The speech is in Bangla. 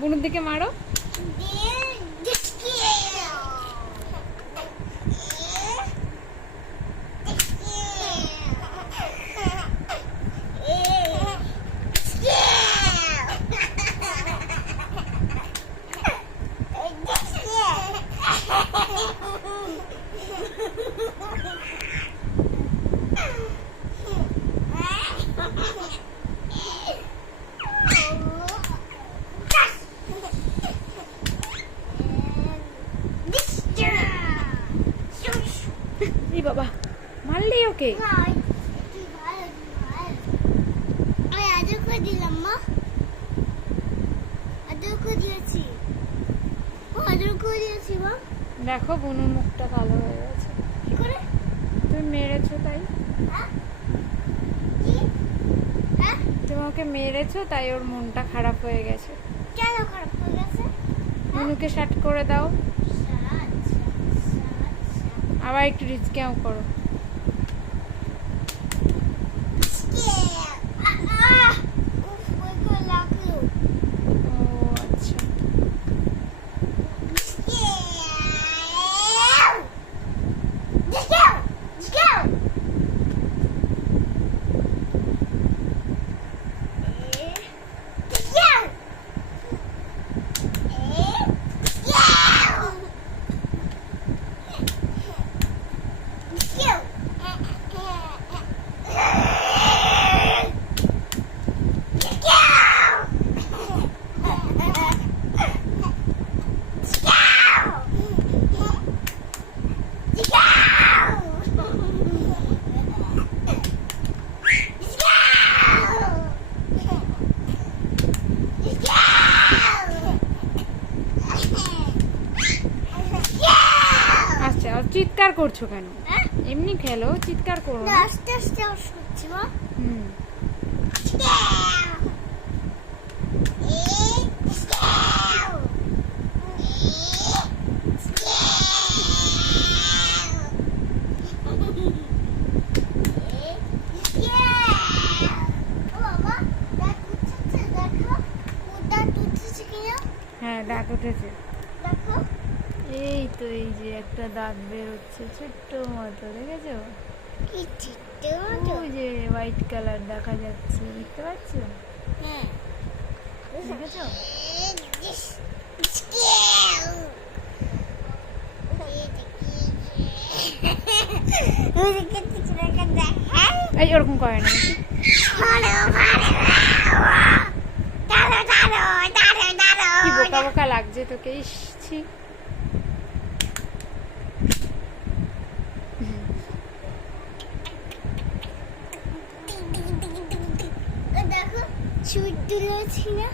বুনুর দিকে মারো। এই বাবা, মারলি ওকে? দেখো বুনুর মুখটা কালো হয়ে গেছে। তুমি মেরেছো তাই? তুমি ওকে মেরেছো তাই ওর মনটা খারাপ হয়ে গেছে। কেন খারাপ হয়ে গেছে? বুনুকে শার্ট করে দাও, আবার একটু রিচকেও করো। ও আচ্ছা, আচ্ছা চিৎকার করছো কেন? এমনি খেলো, চিৎকার করো না। আস্তে আস্তে করছি মা। হুম, হ্যাঁ দাঁত উঠেছে। এই তো এই যে একটা দাঁত বেরোচ্ছে ছোট্ট মতো, দেখেছো? ওই যে হোয়াইট কালার দেখা যাচ্ছে, দেখতে পাচ্ছ? দেখেছো? এই ওরকম করে না, কি বোকা বোকা লাগছে তোকে। ইসছি, দেখো ছুট দিলেছি না।